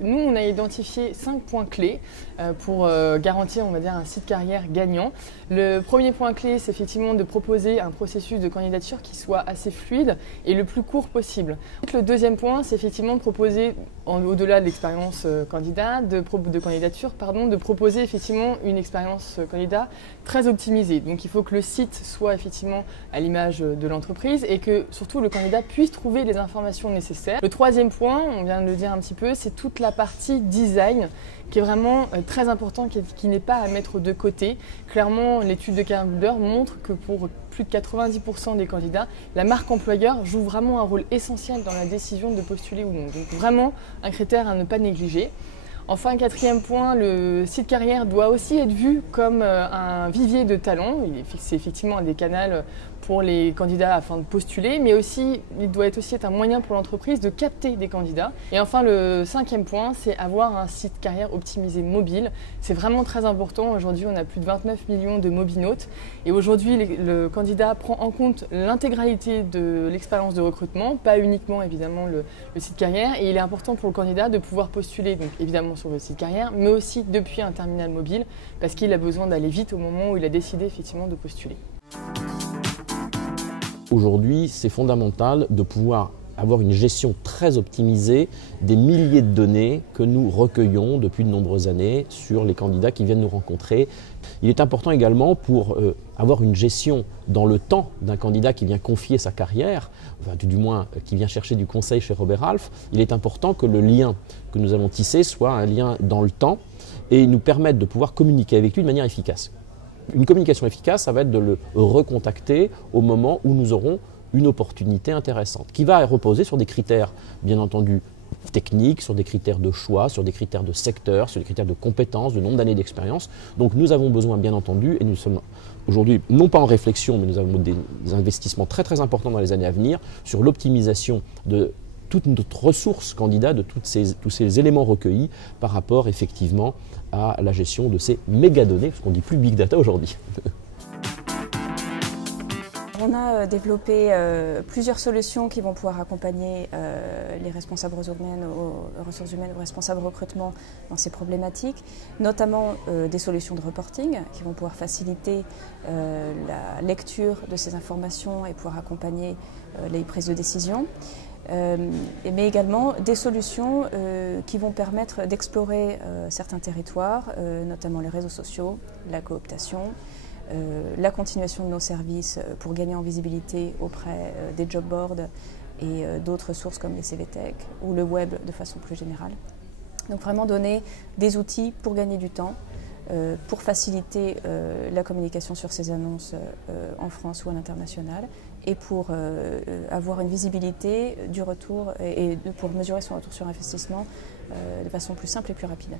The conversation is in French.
Nous, on a identifié 5 points clés pour garantir, on va dire, un site carrière gagnant. Le premier point clé, c'est effectivement de proposer un processus de candidature qui soit assez fluide et le plus court possible. Le deuxième point, c'est effectivement de proposer, au-delà de l'expérience candidat, de proposer effectivement une expérience candidat très optimisée. Donc, il faut que le site soit effectivement à l'image de l'entreprise et que surtout le candidat puisse trouver les informations nécessaires. Le troisième point, on vient de le dire un petit peu, c'est toute la partie design qui est vraiment très important, qui n'est pas à mettre de côté. Clairement, l'étude de Career Builder montre que pour plus de 90% des candidats, la marque employeur joue vraiment un rôle essentiel dans la décision de postuler ou non. Donc vraiment un critère à ne pas négliger. Enfin, quatrième point, le site carrière doit aussi être vu comme un vivier de talents. C'est effectivement un des canaux pour les candidats afin de postuler, mais aussi, il doit aussi être un moyen pour l'entreprise de capter des candidats. Et enfin, le cinquième point, c'est avoir un site carrière optimisé mobile. C'est vraiment très important. Aujourd'hui, on a plus de 29 millions de mobinautes. Et aujourd'hui, le candidat prend en compte l'intégralité de l'expérience de recrutement, pas uniquement évidemment le site carrière. Et il est important pour le candidat de pouvoir postuler, donc évidemment sur le site carrière, mais aussi depuis un terminal mobile, parce qu'il a besoin d'aller vite au moment où il a décidé effectivement de postuler. Aujourd'hui, c'est fondamental de pouvoir avoir une gestion très optimisée des milliers de données que nous recueillons depuis de nombreuses années sur les candidats qui viennent nous rencontrer. Il est important également pour avoir une gestion dans le temps d'un candidat qui vient confier sa carrière, enfin, du moins qui vient chercher du conseil chez Robert Half. Il est important que le lien que nous allons tisser soit un lien dans le temps et nous permette de pouvoir communiquer avec lui de manière efficace. Une communication efficace, ça va être de le recontacter au moment où nous aurons une opportunité intéressante, qui va reposer sur des critères, bien entendu, techniques, sur des critères de choix, sur des critères de secteur, sur des critères de compétences, de nombre d'années d'expérience. Donc nous avons besoin, bien entendu, et nous sommes aujourd'hui, non pas en réflexion, mais nous avons des investissements très très importants dans les années à venir sur l'optimisation de toute notre ressource candidat, de tous ces éléments recueillis par rapport effectivement à la gestion de ces mégadonnées, parce qu'on ne dit plus big data aujourd'hui. On a développé plusieurs solutions qui vont pouvoir accompagner les responsables ressources humaines ou responsables recrutement dans ces problématiques, notamment des solutions de reporting qui vont pouvoir faciliter la lecture de ces informations et pouvoir accompagner les prises de décision. Mais également des solutions qui vont permettre d'explorer certains territoires, notamment les réseaux sociaux, la cooptation, la continuation de nos services pour gagner en visibilité auprès des job boards et d'autres sources comme les CVTech ou le web de façon plus générale. Donc vraiment donner des outils pour gagner du temps, pour faciliter la communication sur ces annonces en France ou à l'international et pour avoir une visibilité du retour et pour mesurer son retour sur investissement de façon plus simple et plus rapide.